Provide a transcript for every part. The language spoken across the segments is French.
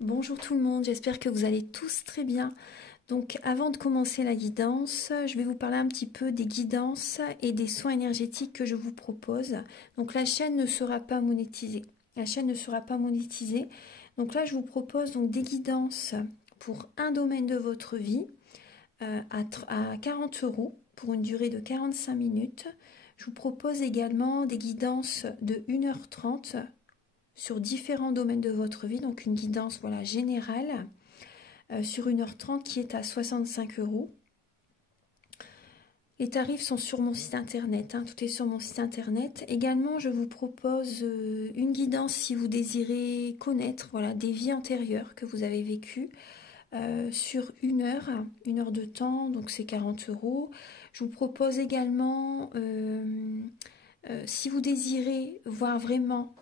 Bonjour tout le monde, j'espère que vous allez tous très bien. Donc avant de commencer la guidance, je vais vous parler un petit peu des guidances et des soins énergétiques que je vous propose. Donc la chaîne ne sera pas monétisée. La chaîne ne sera pas monétisée. Donc là je vous propose donc des guidances pour un domaine de votre vie à 40 € pour une durée de 45 minutes. Je vous propose également des guidances de 1h30 sur différents domaines de votre vie, donc une guidance voilà, générale sur 1h30 qui est à 65 €. Les tarifs sont sur mon site internet, tout est sur mon site internet. Également, je vous propose une guidance si vous désirez connaître voilà, des vies antérieures que vous avez vécues sur une heure de temps, donc c'est 40 €. Je vous propose également, si vous désirez voir vraiment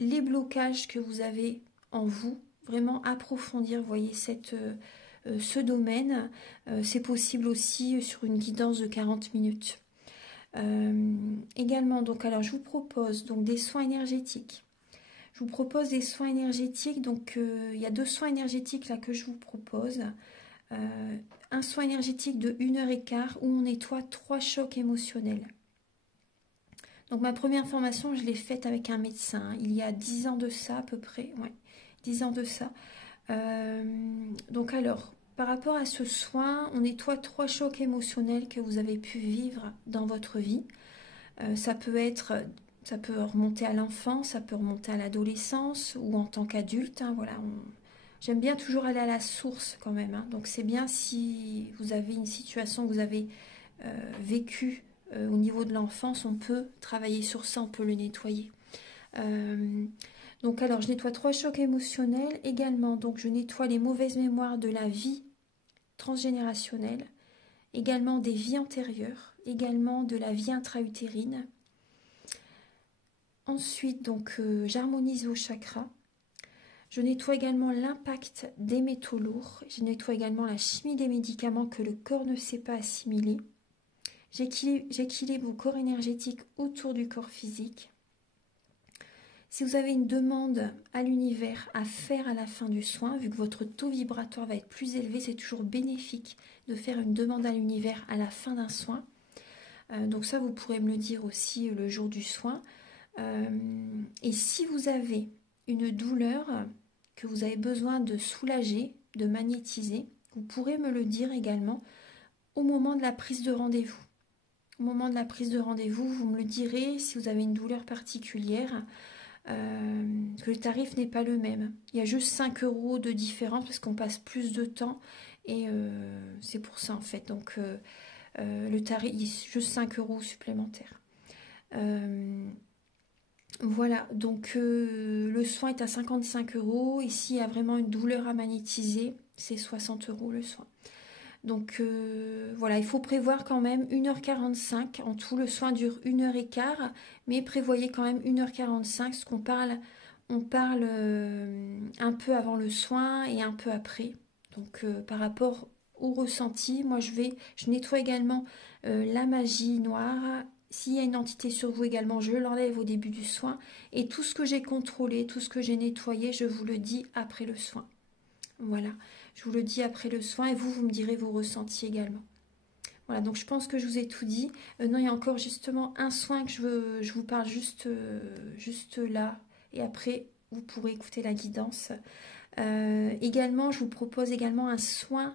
les blocages que vous avez en vous, vraiment approfondir, voyez, ce domaine. C'est possible aussi sur une guidance de 40 minutes. Également, donc, alors je vous propose donc des soins énergétiques. Je vous propose des soins énergétiques, donc il y a 2 soins énergétiques là que je vous propose. Un soin énergétique de 1h15 où on nettoie 3 chocs émotionnels. Donc ma première formation, je l'ai faite avec un médecin, il y a 10 ans de ça à peu près, ouais, 10 ans de ça. Donc alors, par rapport à ce soin, on nettoie 3 chocs émotionnels que vous avez pu vivre dans votre vie. Ça peut remonter à l'enfance, ça peut remonter à l'adolescence ou en tant qu'adulte. Voilà, j'aime bien toujours aller à la source quand même. Donc c'est bien si vous avez une situation que vous avez vécue au niveau de l'enfance, on peut travailler sur ça, on peut le nettoyer. Donc alors je nettoie 3 chocs émotionnels également, donc je nettoie les mauvaises mémoires de la vie transgénérationnelle, également des vies antérieures, également de la vie intra-utérine. Ensuite donc j'harmonise vos chakras. Je nettoie également l'impact des métaux lourds, je nettoie également la chimie des médicaments que le corps ne sait pas assimiler. J'équilibre vos corps énergétiques autour du corps physique. Si vous avez une demande à l'univers à faire à la fin du soin, vu que votre taux vibratoire va être plus élevé, c'est toujours bénéfique de faire une demande à l'univers à la fin d'un soin. Donc ça, vous pourrez me le dire aussi le jour du soin. Et si vous avez une douleur que vous avez besoin de soulager, de magnétiser, vous pourrez me le dire également au moment de la prise de rendez-vous. Au moment de la prise de rendez-vous, vous me le direz si vous avez une douleur particulière. Que le tarif n'est pas le même. Il y a juste 5 € de différence parce qu'on passe plus de temps et c'est pour ça en fait. Donc le tarif, il y a juste 5 € supplémentaires. Voilà, donc le soin est à 55 €. Ici, il y a vraiment une douleur à magnétiser, c'est 60 € le soin. Donc voilà, il faut prévoir quand même 1h45. En tout, le soin dure 1h15, mais prévoyez quand même 1h45, parce qu'on parle, on parle un peu avant le soin et un peu après. Donc par rapport au ressenti, moi je nettoie également la magie noire. S'il y a une entité sur vous également, je l'enlève au début du soin. Et tout ce que j'ai contrôlé, tout ce que j'ai nettoyé, je vous le dis après le soin. Voilà, je vous le dis après le soin et vous me direz vos ressentis également. Voilà, donc je pense que je vous ai tout dit. Non, il y a encore justement un soin que je vous parle juste là. Et après, vous pourrez écouter la guidance. Également, je vous propose également un soin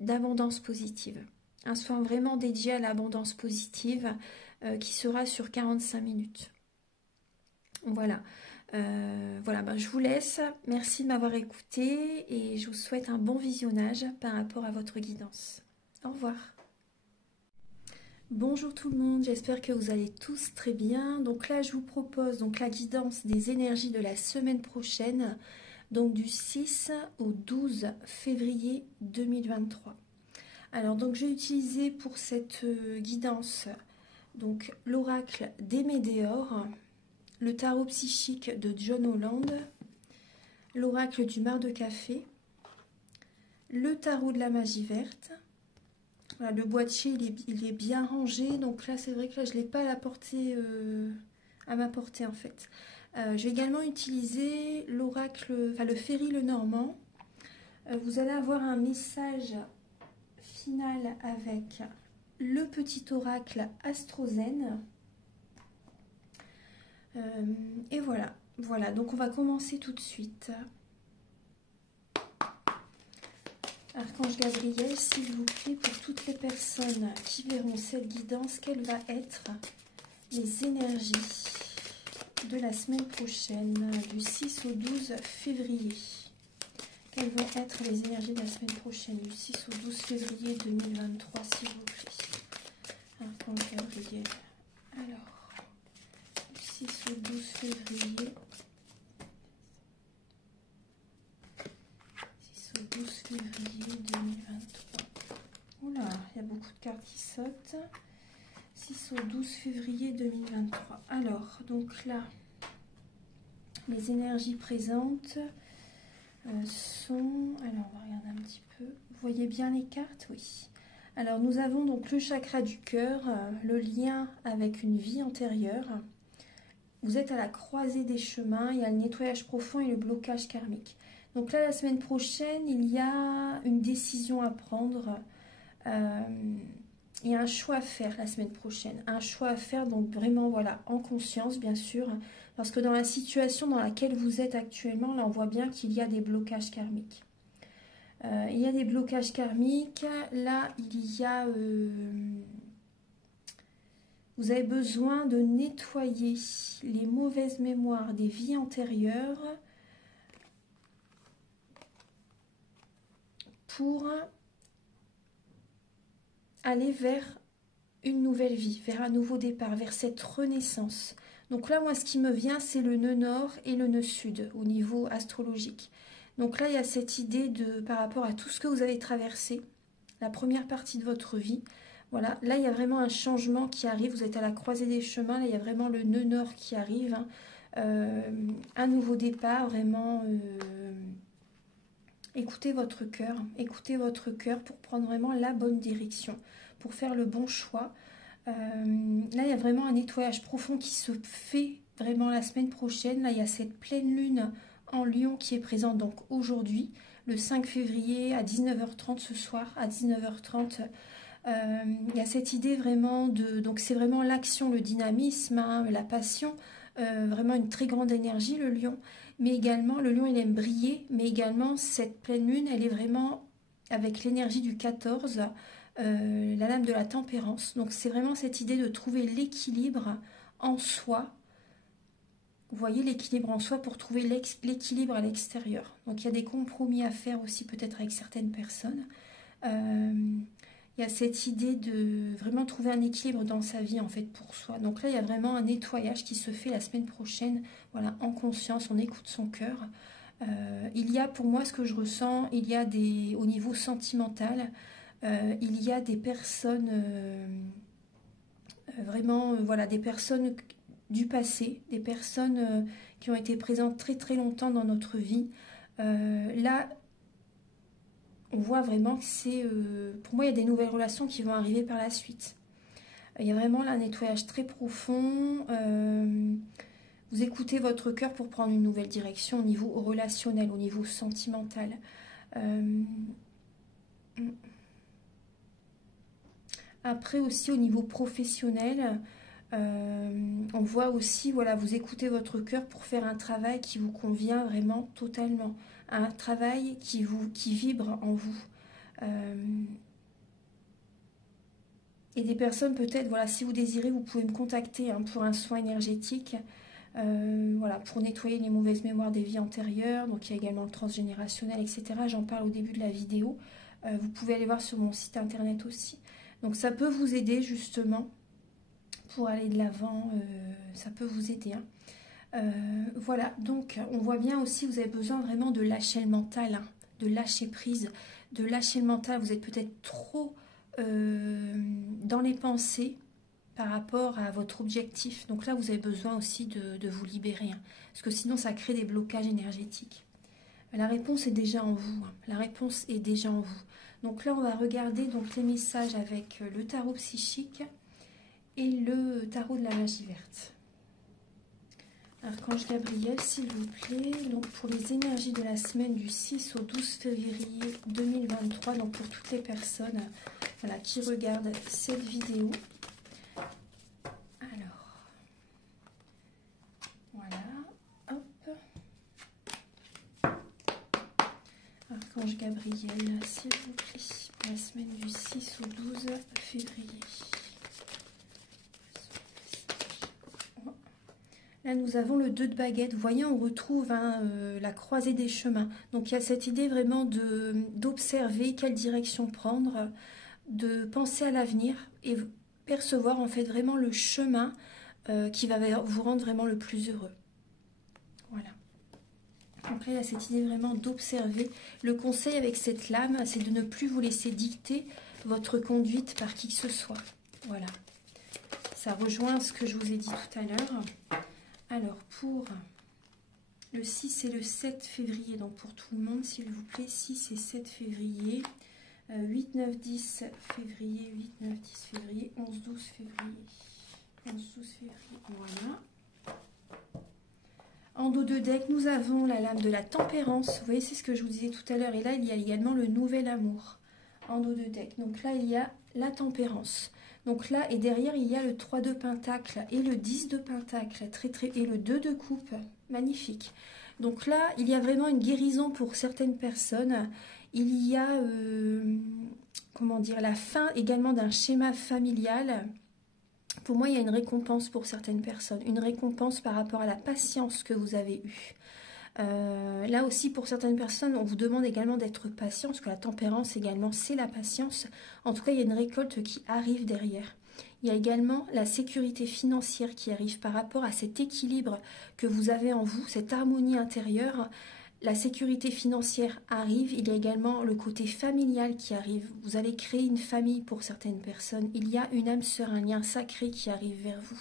d'abondance positive. Un soin vraiment dédié à l'abondance positive qui sera sur 45 minutes. Voilà. Voilà, je vous laisse. Merci de m'avoir écouté et je vous souhaite un bon visionnage par rapport à votre guidance. Au revoir. Bonjour tout le monde, j'espère que vous allez tous très bien. Donc là, je vous propose donc la guidance des énergies de la semaine prochaine, donc du 6 au 12 février 2023. Alors donc j'ai utilisé pour cette guidance donc l'oracle des Médéors, le tarot psychique de John Holland, l'oracle du mar de café, le tarot de la magie verte. Voilà, le boîtier il est bien rangé, donc là c'est vrai que là je ne l'ai pas à ma portée en fait. Je vais également utiliser l'oracle, enfin le Féry Lenormand. Vous allez avoir un message final avec le petit oracle Astrozen. Et voilà, voilà, donc on va commencer tout de suite. Archange Gabriel, s'il vous plaît, pour toutes les personnes qui verront cette guidance, quelles vont être les énergies de la semaine prochaine, du 6 au 12 février. Quelles vont être les énergies de la semaine prochaine, du 6 au 12 février 2023, s'il vous plaît. Archange Gabriel. Alors, du 6 au 12 février. 6 au 12 février 2023. Oula, il y a beaucoup de cartes qui sautent. 6 au 12 février 2023. Alors, donc là, les énergies présentes sont... Alors, on va regarder un petit peu. Vous voyez bien les cartes? Oui. Alors, nous avons donc le chakra du cœur, le lien avec une vie antérieure. Vous êtes à la croisée des chemins. Il y a le nettoyage profond et le blocage karmique. Donc là, la semaine prochaine, il y a une décision à prendre. Il y a un choix à faire la semaine prochaine. Un choix à faire, donc vraiment, voilà, en conscience, bien sûr. Parce que dans la situation dans laquelle vous êtes actuellement, là, on voit bien qu'il y a des blocages karmiques. Il y a des blocages karmiques. Là, il y a... vous avez besoin de nettoyer les mauvaises mémoires des vies antérieures pour aller vers une nouvelle vie, vers un nouveau départ, vers cette renaissance. Donc là, moi, ce qui me vient, c'est le nœud nord et le nœud sud au niveau astrologique. Donc là, il y a cette idée de, par rapport à tout ce que vous avez traversé, la première partie de votre vie. Voilà, là, il y a vraiment un changement qui arrive. Vous êtes à la croisée des chemins. Là, il y a vraiment le nœud nord qui arrive. Un nouveau départ, vraiment... écoutez votre cœur pour prendre vraiment la bonne direction, pour faire le bon choix. Là, il y a vraiment un nettoyage profond qui se fait vraiment la semaine prochaine. Là, il y a cette pleine lune en Lion qui est présente donc aujourd'hui, le 5 février à 19h30 ce soir, à 19h30. Il y a cette idée vraiment de... Donc c'est vraiment l'action, le dynamisme, hein, la passion, vraiment une très grande énergie, le Lion. Mais également, le Lion, il aime briller, mais également, cette pleine lune, elle est vraiment avec l'énergie du 14, la lame de la tempérance. Donc c'est vraiment cette idée de trouver l'équilibre en soi. Vous voyez, l'équilibre en soi pour trouver l'équilibre à l'extérieur. Donc il y a des compromis à faire aussi peut-être avec certaines personnes. Il y a cette idée de vraiment trouver un équilibre dans sa vie en fait pour soi. Donc là, il y a vraiment un nettoyage qui se fait la semaine prochaine. Voilà, en conscience, on écoute son cœur. Il y a pour moi ce que je ressens, il y a des, au niveau sentimental, il y a des personnes, vraiment, voilà, des personnes du passé, des personnes qui ont été présentes très très longtemps dans notre vie. Là, on voit vraiment que c'est... pour moi, il y a des nouvelles relations qui vont arriver par la suite. Il y a vraiment là un nettoyage très profond. Vous écoutez votre cœur pour prendre une nouvelle direction au niveau relationnel, au niveau sentimental. Après aussi au niveau professionnel, on voit aussi, voilà, vous écoutez votre cœur pour faire un travail qui vous convient vraiment totalement. Un travail qui vibre en vous. Et des personnes peut-être, voilà, si vous désirez, vous pouvez me contacter hein, pour un soin énergétique, voilà, pour nettoyer les mauvaises mémoires des vies antérieures. Donc il y a également le transgénérationnel, etc. J'en parle au début de la vidéo. Vous pouvez aller voir sur mon site internet aussi. Donc ça peut vous aider justement pour aller de l'avant, ça peut vous aider. Hein. Voilà, donc on voit bien aussi, vous avez besoin vraiment de lâcher le mental, hein, de lâcher prise, de lâcher le mental. Vous êtes peut-être trop dans les pensées par rapport à votre objectif. Donc là, vous avez besoin aussi de vous libérer, hein, parce que sinon, ça crée des blocages énergétiques. La réponse est déjà en vous. Hein, la réponse est déjà en vous. Donc là, on va regarder donc, les messages avec le tarot psychique et le tarot de la magie verte. Archange Gabriel, s'il vous plaît, donc pour les énergies de la semaine du 6 au 12 février 2023, donc pour toutes les personnes voilà, qui regardent cette vidéo. Alors, voilà, hop. Archange Gabriel, s'il vous plaît, pour la semaine du 6 au 12 février. Là, nous avons le 2 de baguette. Vous voyez, on retrouve la croisée des chemins. Donc, il y a cette idée vraiment d'observer quelle direction prendre, de penser à l'avenir et percevoir en fait vraiment le chemin qui va vous rendre vraiment le plus heureux. Voilà. Donc là, il y a cette idée vraiment d'observer. Le conseil avec cette lame, c'est de ne plus vous laisser dicter votre conduite par qui que ce soit. Voilà. Ça rejoint ce que je vous ai dit tout à l'heure. Alors, pour le 6 et le 7 février, donc pour tout le monde, s'il vous plaît, 6 et 7 février, 8, 9, 10 février, 8, 9, 10 février, 11, 12 février, 11, 12 février, voilà. En dos de deck, nous avons la lame de la tempérance, vous voyez, c'est ce que je vous disais tout à l'heure, et là, il y a également le nouvel amour, en dos de deck. Donc là, il y a la tempérance. Donc là, et derrière, il y a le 3 de pentacle et le 10 de pentacle, et le 2 de coupe, magnifique. Donc là, il y a vraiment une guérison pour certaines personnes. Il y a, comment dire, la fin également d'un schéma familial. Pour moi, il y a une récompense pour certaines personnes, une récompense par rapport à la patience que vous avez eue. Là aussi, pour certaines personnes, on vous demande également d'être patient, parce que la tempérance également, c'est la patience. En tout cas, il y a une récolte qui arrive derrière. Il y a également la sécurité financière qui arrive par rapport à cet équilibre que vous avez en vous, cette harmonie intérieure. La sécurité financière arrive. Il y a également le côté familial qui arrive. Vous allez créer une famille pour certaines personnes. Il y a une âme sœur, un lien sacré qui arrive vers vous.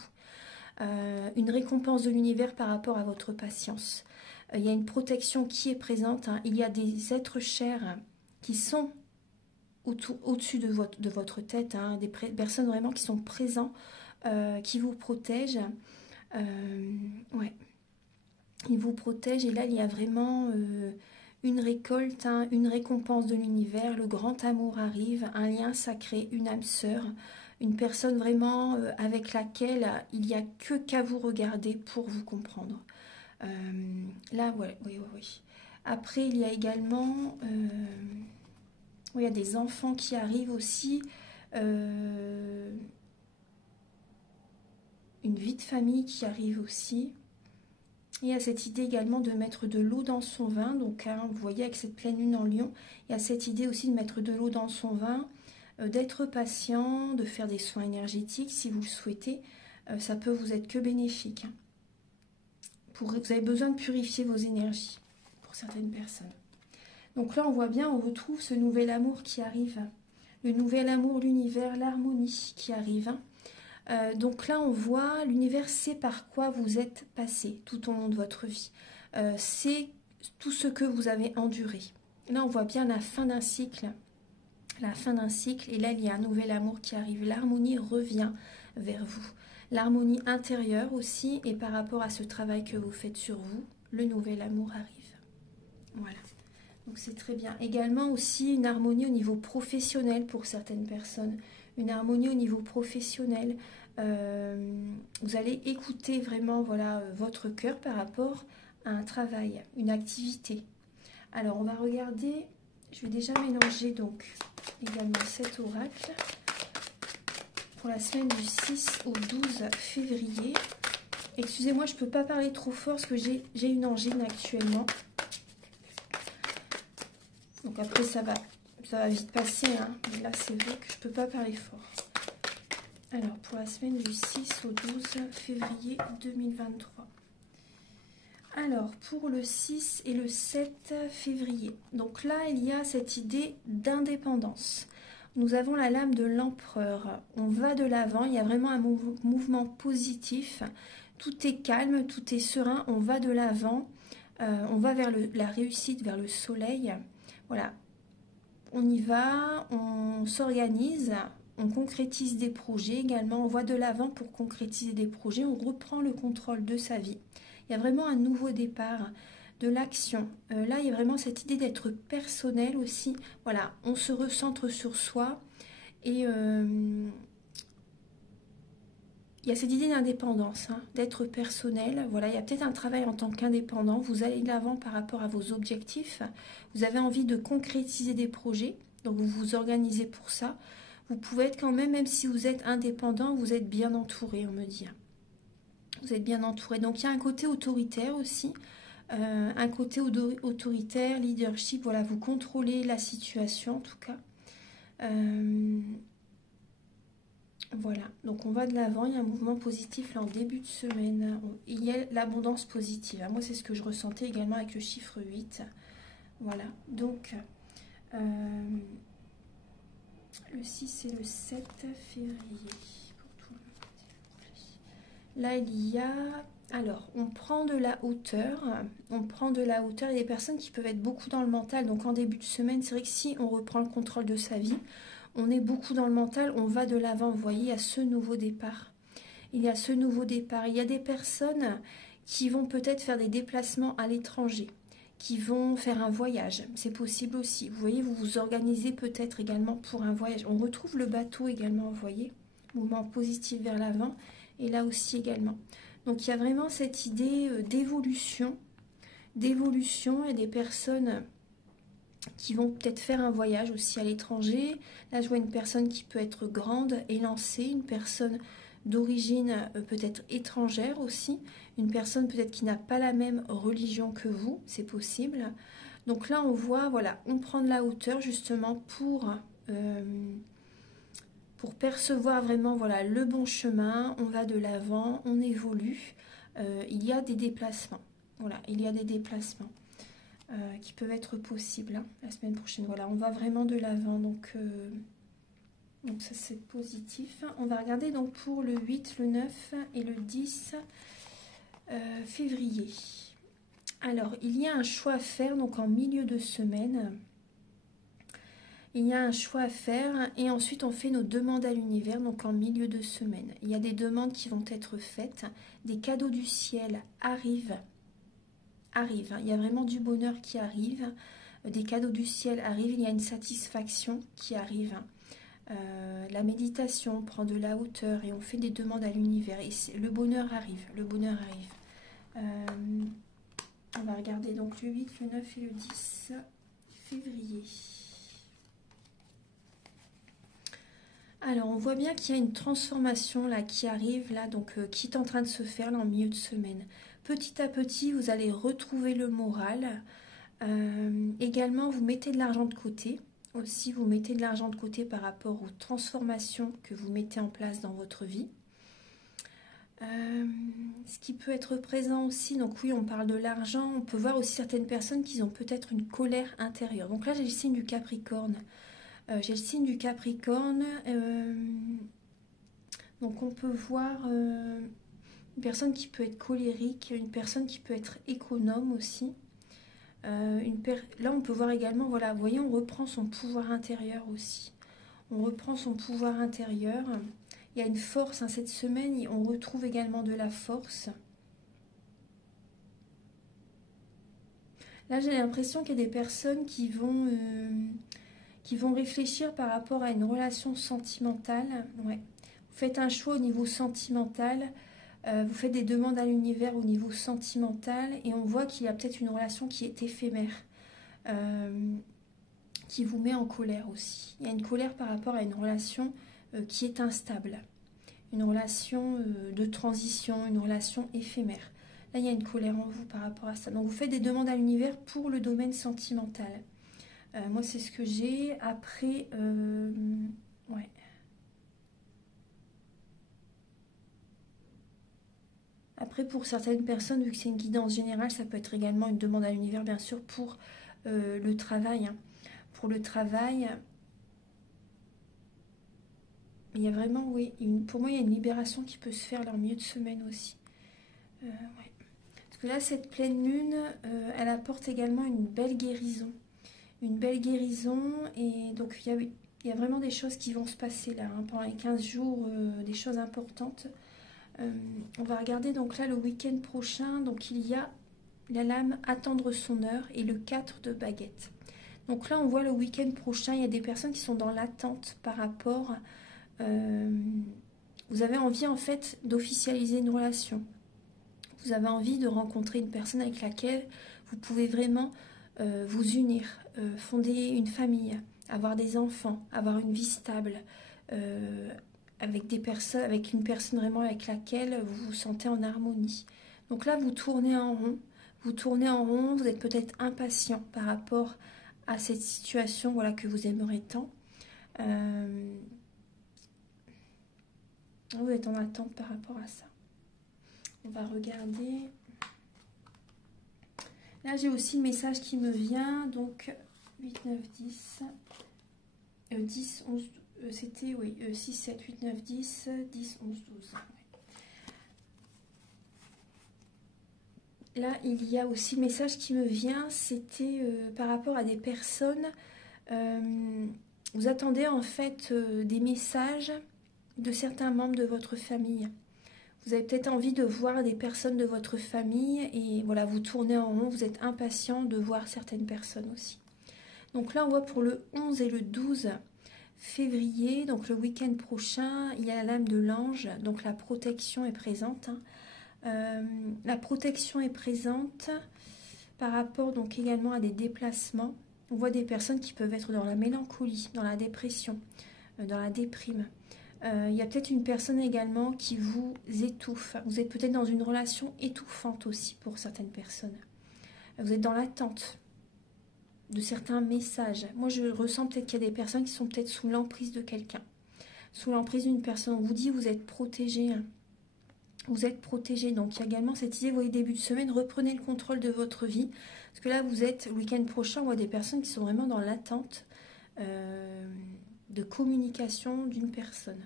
Une récompense de l'univers par rapport à votre patience. Il y a une protection qui est présente. Il y a des êtres chers qui sont au-dessus de votre tête. Des personnes vraiment qui sont présents, qui vous protègent. Ouais. Ils vous protègent. Et là, il y a vraiment une récolte, une récompense de l'univers. Le grand amour arrive. Un lien sacré, une âme sœur. Une personne vraiment avec laquelle il n'y a que qu'à vous regarder pour vous comprendre. Là, ouais, oui. Après, il y a également... il y a des enfants qui arrivent aussi. Une vie de famille qui arrive aussi. Il y a cette idée également de mettre de l'eau dans son vin. Donc, vous voyez, avec cette pleine lune en Lion, il y a cette idée aussi de mettre de l'eau dans son vin, d'être patient, de faire des soins énergétiques si vous le souhaitez. Ça peut vous être que bénéfique. Vous avez besoin de purifier vos énergies pour certaines personnes. Donc là, on voit bien, on retrouve ce nouvel amour qui arrive. Le nouvel amour, l'univers, l'harmonie qui arrive. Donc là, on voit, l'univers sait par quoi vous êtes passé tout au long de votre vie. C'est tout ce que vous avez enduré. Là, on voit bien la fin d'un cycle. La fin d'un cycle. Et là, il y a un nouvel amour qui arrive. L'harmonie revient vers vous. L'harmonie intérieure aussi, et par rapport à ce travail que vous faites sur vous, le nouvel amour arrive. Voilà. Donc c'est très bien. Également aussi une harmonie au niveau professionnel pour certaines personnes. Une harmonie au niveau professionnel. Vous allez écouter vraiment voilà, votre cœur par rapport à un travail, une activité. Alors on va regarder, je vais déjà mélanger donc également cet oracle pour la semaine du 6 au 12 février. Excusez-moi, je ne peux pas parler trop fort parce que j'ai une angine actuellement. Donc après, ça va vite passer. Mais là, c'est vrai que je ne peux pas parler fort. Alors, pour la semaine du 6 au 12 février 2023. Alors, pour le 6 et le 7 février. Donc là, il y a cette idée d'indépendance. Nous avons la lame de l'empereur. On va de l'avant. Il y a vraiment un mouvement positif. Tout est calme, tout est serein. On va de l'avant. On va vers la réussite, vers le soleil. Voilà. On y va, on s'organise, on concrétise des projets également. On va de l'avant pour concrétiser des projets. On reprend le contrôle de sa vie. Il Il y a vraiment un nouveau départ, de l'action. Là, il y a vraiment cette idée d'être personnel aussi. Voilà, on se recentre sur soi et il y a cette idée d'indépendance, hein, d'être personnel. Voilà, il y a peut-être un travail en tant qu'indépendant. Vous allez de l'avant par rapport à vos objectifs. Vous avez envie de concrétiser des projets. Donc, vous vous organisez pour ça. Vous pouvez être quand même si vous êtes indépendant, vous êtes bien entouré, on me dit. Vous êtes bien entouré. Donc, il y a un côté autoritaire aussi. Un côté autoritaire, leadership. Voilà, vous contrôlez la situation en tout cas. Voilà, donc on va de l'avant, il y a un mouvement positif là en début de semaine, il y a l'abondance positive. Moi c'est ce que je ressentais également avec le chiffre 8. Voilà, donc le 6 et le 7 février. Pour tout le monde. Là il y a... Alors, on prend de la hauteur, il y a des personnes qui peuvent être beaucoup dans le mental, donc en début de semaine, c'est vrai que si on reprend le contrôle de sa vie, on est beaucoup dans le mental, on va de l'avant. Vous voyez, il y a ce nouveau départ. Il y a ce nouveau départ. Il y a des personnes qui vont peut-être faire des déplacements à l'étranger, qui vont faire un voyage. C'est possible aussi. Vous voyez, vous vous organisez peut-être également pour un voyage. On retrouve le bateau également, vous voyez, mouvement positif vers l'avant. Et là aussi également. Donc, il y a vraiment cette idée d'évolution. D'évolution et des personnes qui vont peut-être faire un voyage aussi à l'étranger. Là, je vois une personne qui peut être grande, élancée, une personne d'origine peut-être étrangère aussi, une personne peut-être qui n'a pas la même religion que vous, c'est possible. Donc là, on voit, voilà, on prend de la hauteur justement pour percevoir vraiment voilà, le bon chemin, on va de l'avant, on évolue. Il y a des déplacements. Voilà, il y a des déplacements. Qui peuvent être possibles hein, la semaine prochaine. Voilà, on va vraiment de l'avant, donc ça c'est positif. On va regarder donc pour le 8, le 9 et le 10 février. Alors, il y a un choix à faire donc en milieu de semaine. Il y a un choix à faire et ensuite on fait nos demandes à l'univers donc en milieu de semaine. Il y a des demandes qui vont être faites, des cadeaux du ciel arrivent. Il y a vraiment du bonheur qui arrive, des cadeaux du ciel arrivent, il y a une satisfaction qui arrive. La méditation prend de la hauteur et on fait des demandes à l'univers et le bonheur arrive, on va regarder donc le 8, le 9 et le 10 février. Alors on voit bien qu'il y a une transformation là qui arrive là, donc qui est en train de se faire là en milieu de semaine. Petit à petit, vous allez retrouver le moral. Également, vous mettez de l'argent de côté. Aussi, vous mettez de l'argent de côté par rapport aux transformations que vous mettez en place dans votre vie. Ce qui peut être présent aussi, donc oui, on parle de l'argent. On peut voir aussi certaines personnes qui ont peut-être une colère intérieure. Donc là, j'ai le signe du Capricorne. Donc on peut voir... une personne qui peut être colérique, une personne qui peut être économe aussi. Là, on peut voir également, voilà, vous voyez, on reprend son pouvoir intérieur aussi. On reprend son pouvoir intérieur. Il y a une force hein, cette semaine, on retrouve également de la force. Là, j'ai l'impression qu'il y a des personnes qui vont réfléchir par rapport à une relation sentimentale. Ouais. Vous faites un choix au niveau sentimental. Vous faites des demandes à l'univers au niveau sentimental et on voit qu'il y a peut-être une relation qui est éphémère, qui vous met en colère aussi. Il y a une colère par rapport à une relation qui est instable, une relation de transition, une relation éphémère. Là, il y a une colère en vous par rapport à ça. Donc, vous faites des demandes à l'univers pour le domaine sentimental. Moi, c'est ce que j'ai. Après, ouais. Après, pour certaines personnes, vu que c'est une guidance générale, ça peut être également une demande à l'univers, bien sûr, pour le travail. Hein. Pour le travail, il y a vraiment, oui, pour moi, il y a une libération qui peut se faire là, en milieu de semaine aussi. Ouais. Parce que là, cette pleine lune, elle apporte également une belle guérison. Une belle guérison, et donc il y a vraiment des choses qui vont se passer là, hein, pendant les 15 jours, des choses importantes. On va regarder donc là le week-end prochain. Donc il y a la lame attendre son heure et le 4 de baguette. Donc là on voit le week-end prochain, il y a des personnes qui sont dans l'attente par rapport... vous avez envie en fait d'officialiser une relation. Vous avez envie de rencontrer une personne avec laquelle vous pouvez vraiment vous unir, fonder une famille, avoir des enfants, avoir une vie stable, avec une personne vraiment avec laquelle vous vous sentez en harmonie. Donc là, vous tournez en rond. Vous tournez en rond, vous êtes peut-être impatient par rapport à cette situation, voilà, que vous aimeriez tant. Vous êtes en attente par rapport à ça. On va regarder. Là, j'ai aussi le message qui me vient. Donc, 8, 9, 10. 10, 11, c'était, oui, 6, 7, 8, 9, 10, 10, 11, 12. Là, il y a aussi le message qui me vient. C'était par rapport à des personnes. Vous attendez en fait des messages de certains membres de votre famille. Vous avez peut-être envie de voir des personnes de votre famille et voilà, vous tournez en rond, vous êtes impatient de voir certaines personnes aussi. Donc là, on voit pour le 11 et le 12 février, donc le week-end prochain, il y a la lame de l'ange, donc la protection est présente. La protection est présente par rapport donc également à des déplacements. On voit des personnes qui peuvent être dans la mélancolie, dans la dépression, dans la déprime. Il y a peut-être une personne également qui vous étouffe. Vous êtes peut-être dans une relation étouffante aussi pour certaines personnes. Vous êtes dans l'attente de certains messages. Moi, je ressens peut-être qu'il y a des personnes qui sont peut-être sous l'emprise de quelqu'un. Sous l'emprise d'une personne. On vous dit vous êtes protégé. Vous êtes protégé. Donc, il y a également cette idée, vous voyez, début de semaine, reprenez le contrôle de votre vie. Parce que là, vous êtes, le week-end prochain, on voit des personnes qui sont vraiment dans l'attente de communication d'une personne.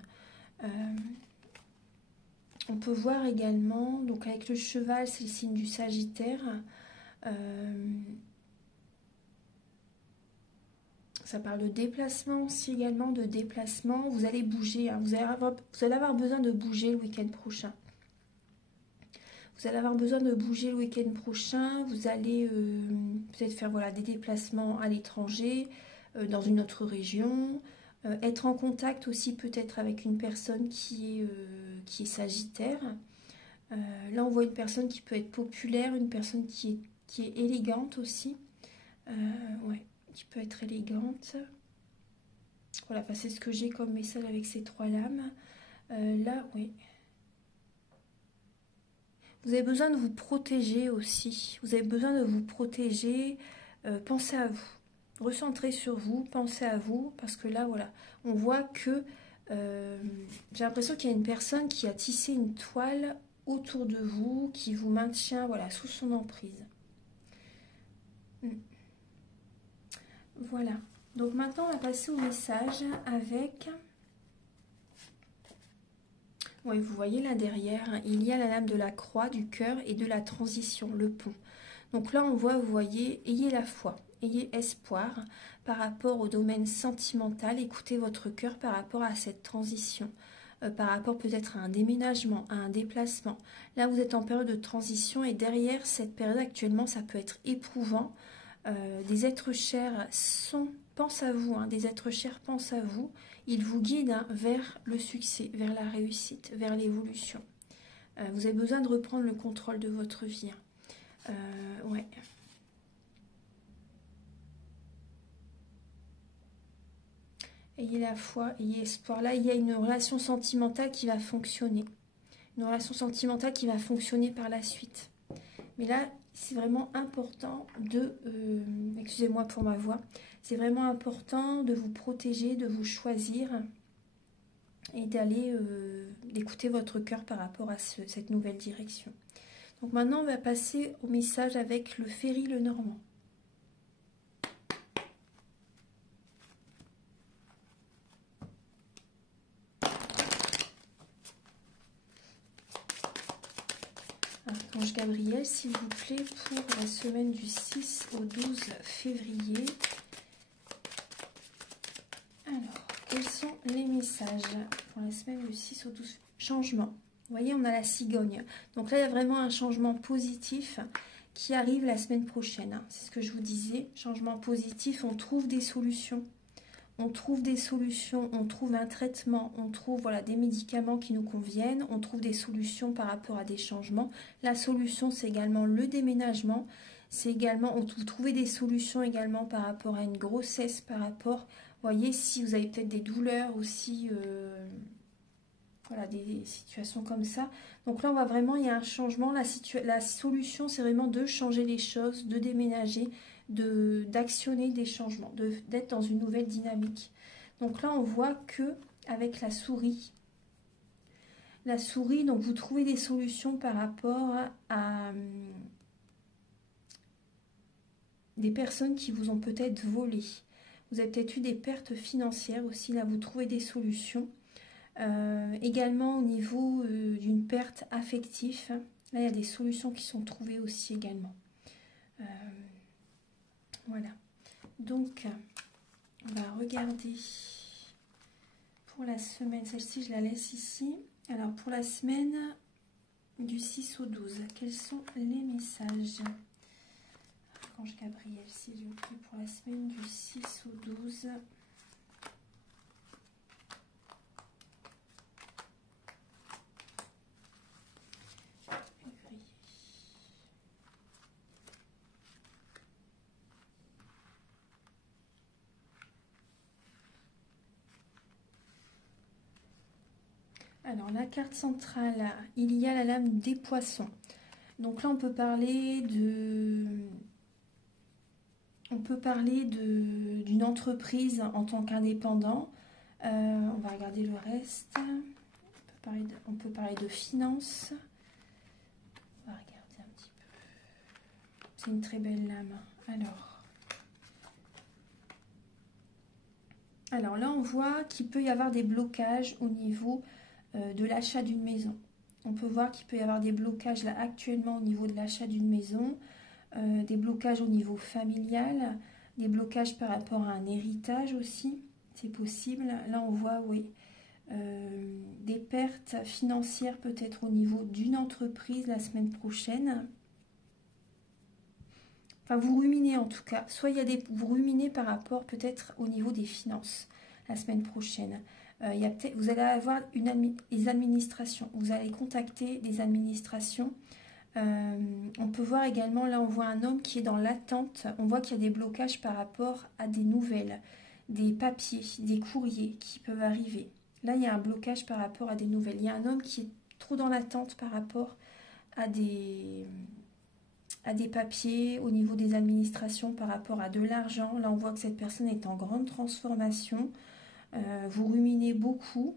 On peut voir également, donc avec le cheval, c'est le signe du Sagittaire. Ça parle de déplacement aussi également, de déplacement. Vous allez bouger, hein. Vous allez avoir besoin de bouger le week-end prochain. Vous allez avoir besoin de bouger le week-end prochain. Vous allez peut-être faire voilà, des déplacements à l'étranger, dans une autre région. Être en contact aussi peut-être avec une personne qui est Sagittaire. Là, on voit une personne qui peut être populaire, une personne qui est élégante aussi. Ouais, qui peut être élégante. Voilà, enfin, c'est ce que j'ai comme message avec ces trois lames. Là, oui. Vous avez besoin de vous protéger aussi. Vous avez besoin de vous protéger. Pensez à vous. Recentrez sur vous, pensez à vous. Parce que là, voilà, on voit que j'ai l'impression qu'il y a une personne qui a tissé une toile autour de vous, qui vous maintient voilà, sous son emprise. Voilà. Donc maintenant, on va passer au message avec... Oui, vous voyez là derrière, hein, il y a la lame de la croix, du cœur et de la transition, le pont. Donc là, on voit, vous voyez, ayez la foi, ayez espoir par rapport au domaine sentimental. Écoutez votre cœur par rapport à cette transition, par rapport peut-être à un déménagement, à un déplacement. Là, vous êtes en période de transition et derrière cette période actuellement, ça peut être éprouvant. Des êtres chers pensent à vous, hein, des êtres chers pensent à vous. Ils vous guident hein, vers le succès, vers la réussite, vers l'évolution. Vous avez besoin de reprendre le contrôle de votre vie. Hein. Ouais. Ayez la foi, ayez espoir. Là, il y a une relation sentimentale qui va fonctionner. Une relation sentimentale qui va fonctionner par la suite. Mais là, c'est vraiment important de... excusez-moi pour ma voix. C'est vraiment important de vous protéger, de vous choisir et d'écouter votre cœur par rapport à cette nouvelle direction. Donc maintenant, on va passer au message avec le Ferry le Normand. Archange Gabriel, s'il vous plaît, pour la semaine du 6 au 12 février. Alors, quels sont les messages pour la semaine du 6 au 12 février? Changement. Vous voyez, on a la cigogne. Donc là, il y a vraiment un changement positif qui arrive la semaine prochaine, hein. C'est ce que je vous disais, changement positif, on trouve des solutions. On trouve des solutions, on trouve un traitement, on trouve voilà, des médicaments qui nous conviennent, on trouve des solutions par rapport à des changements. La solution, c'est également le déménagement. C'est également, vous trouvez des solutions également par rapport à une grossesse, par rapport, vous voyez, si vous avez peut-être des douleurs aussi, voilà, des situations comme ça. Donc là, on va vraiment, il y a un changement. La solution, c'est vraiment de changer les choses, de déménager, d'actionner des changements, d'être dans une nouvelle dynamique. Donc là, on voit que avec la souris, donc vous trouvez des solutions par rapport à des personnes qui vous ont peut-être volé. Vous avez peut-être eu des pertes financières aussi. Là, vous trouvez des solutions. Également au niveau d'une perte affective, là il y a des solutions qui sont trouvées aussi également. Voilà, donc on va regarder pour la semaine, celle-ci je la laisse ici. Alors pour la semaine du 6 au 12, quels sont les messages? Archange Gabriel, s'il vous plaît, pour la semaine du 6 au 12. Alors la carte centrale, il y a la lame des poissons. Donc là on peut parler d'une entreprise en tant qu'indépendant. On va regarder le reste. On peut parler de finances. On va regarder un petit peu. C'est une très belle lame. Alors là on voit qu'il peut y avoir des blocages au niveau de l'achat d'une maison. On peut voir qu'il peut y avoir des blocages là actuellement au niveau de l'achat d'une maison, des blocages au niveau familial, des blocages par rapport à un héritage aussi, c'est possible. Là on voit, oui, des pertes financières peut-être au niveau d'une entreprise la semaine prochaine. Enfin, vous ruminez en tout cas. Soit vous ruminez par rapport peut-être au niveau des finances la semaine prochaine. Vous allez avoir les administrations. Vous allez contacter des administrations. On peut voir également, là on voit un homme qui est dans l'attente. On voit qu'il y a des blocages par rapport à des nouvelles, des papiers, des courriers qui peuvent arriver. Là il y a un blocage par rapport à des nouvelles. Il y a un homme qui est trop dans l'attente par rapport à des papiers au niveau des administrations, par rapport à de l'argent. Là on voit que cette personne est en grande transformation. Vous ruminez beaucoup.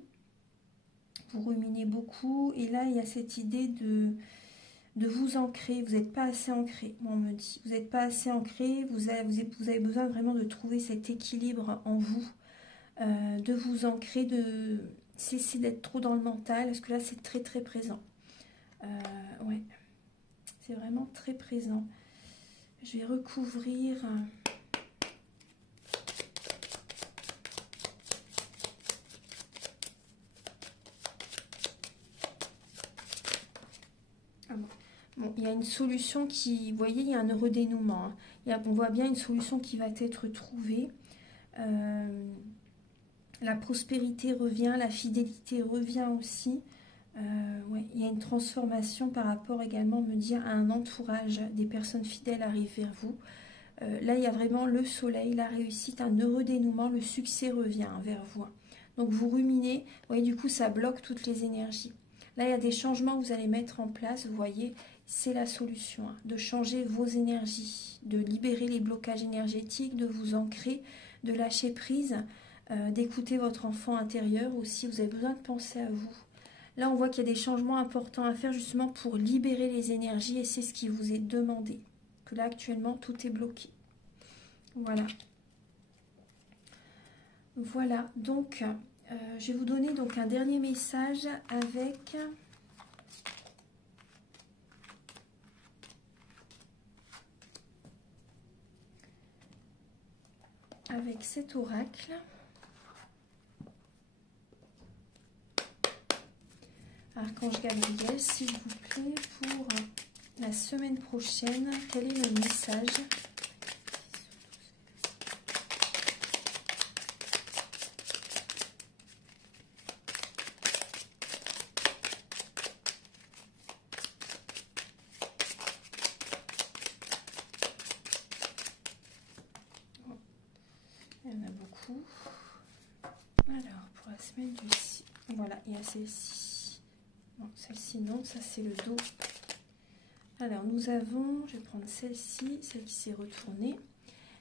Et là il y a cette idée de vous ancrer. Vous n'êtes pas assez ancré, on me dit. Vous n'êtes pas assez ancré, vous avez besoin vraiment de trouver cet équilibre en vous, de vous ancrer, de cesser d'être trop dans le mental, parce que là c'est très très présent. Ouais, c'est vraiment très présent. Je vais recouvrir... Bon, il y a une solution qui, vous voyez, il y a un heureux dénouement. Hein. On voit bien une solution qui va être trouvée. La prospérité revient, la fidélité revient aussi. Ouais, il y a une transformation par rapport également, me dire, à un entourage. Des personnes fidèles arrivent vers vous. Là, il y a vraiment le soleil, la réussite, un heureux dénouement. Le succès revient vers vous. Donc, vous ruminez. Vous voyez, du coup, ça bloque toutes les énergies. Là, il y a des changements que vous allez mettre en place. Vous voyez, c'est la solution, hein, de changer vos énergies, de libérer les blocages énergétiques, de vous ancrer, de lâcher prise, d'écouter votre enfant intérieur aussi. Vous avez besoin de penser à vous. Là, on voit qu'il y a des changements importants à faire justement pour libérer les énergies et c'est ce qui vous est demandé. Que là, actuellement, tout est bloqué. Voilà. Voilà, donc... je vais vous donner donc un dernier message avec cet oracle. Archange Gabriel, s'il vous plaît, pour la semaine prochaine, quel est le message? Il y en a beaucoup. Alors, pour la semaine du 6, voilà, il y a celle-ci. Non, celle-ci non, ça c'est le dos. Alors, nous avons, je vais prendre celle-ci, celle qui s'est retournée.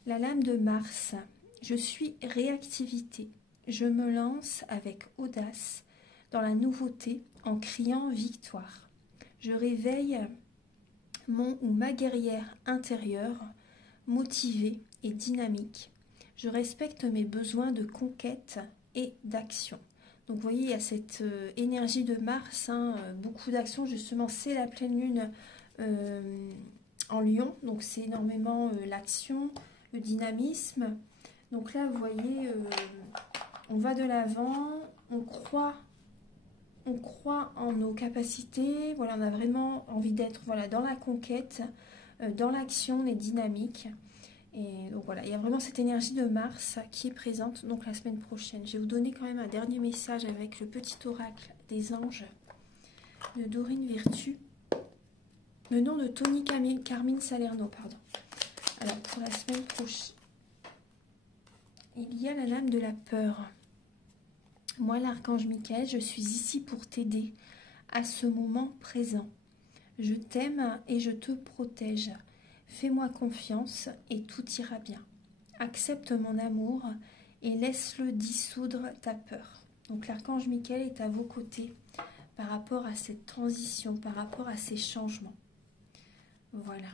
La lame de Mars. Je suis réactivité. Je me lance avec audace dans la nouveauté en criant victoire. Je réveille mon ou ma guerrière intérieure, motivée et dynamique. Je respecte mes besoins de conquête et d'action. Donc vous voyez, il y a cette énergie de Mars, hein, beaucoup d'action. Justement, c'est la pleine lune en Lion. Donc c'est énormément l'action, le dynamisme. Donc là, vous voyez, on va de l'avant, on croit en nos capacités. Voilà, on a vraiment envie d'être voilà, dans la conquête, dans l'action, les dynamiques. Et donc voilà, il y a vraiment cette énergie de Mars qui est présente donc la semaine prochaine. Je vais vous donner quand même un dernier message avec le petit oracle des anges de Dorine Virtue. Le nom de Tony Carmine Salerno, pardon. Alors pour la semaine prochaine, il y a la lame de la peur. Moi, l'archange Michael, je suis ici pour t'aider à ce moment présent. Je t'aime et je te protège. Fais-moi confiance et tout ira bien. Accepte mon amour et laisse-le dissoudre ta peur. Donc l'archange Michael est à vos côtés par rapport à cette transition, par rapport à ces changements. Voilà.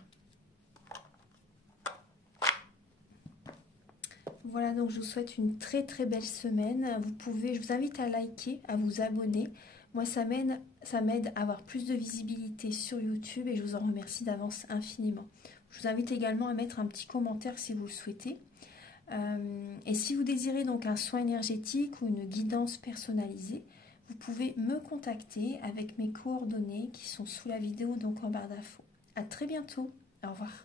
Voilà, donc je vous souhaite une très très belle semaine. Je vous invite à liker, à vous abonner. Moi, ça m'aide à avoir plus de visibilité sur YouTube et je vous en remercie d'avance infiniment. Je vous invite également à mettre un petit commentaire si vous le souhaitez. Et si vous désirez donc un soin énergétique ou une guidance personnalisée, vous pouvez me contacter avec mes coordonnées qui sont sous la vidéo, donc en barre d'infos. À très bientôt. Au revoir.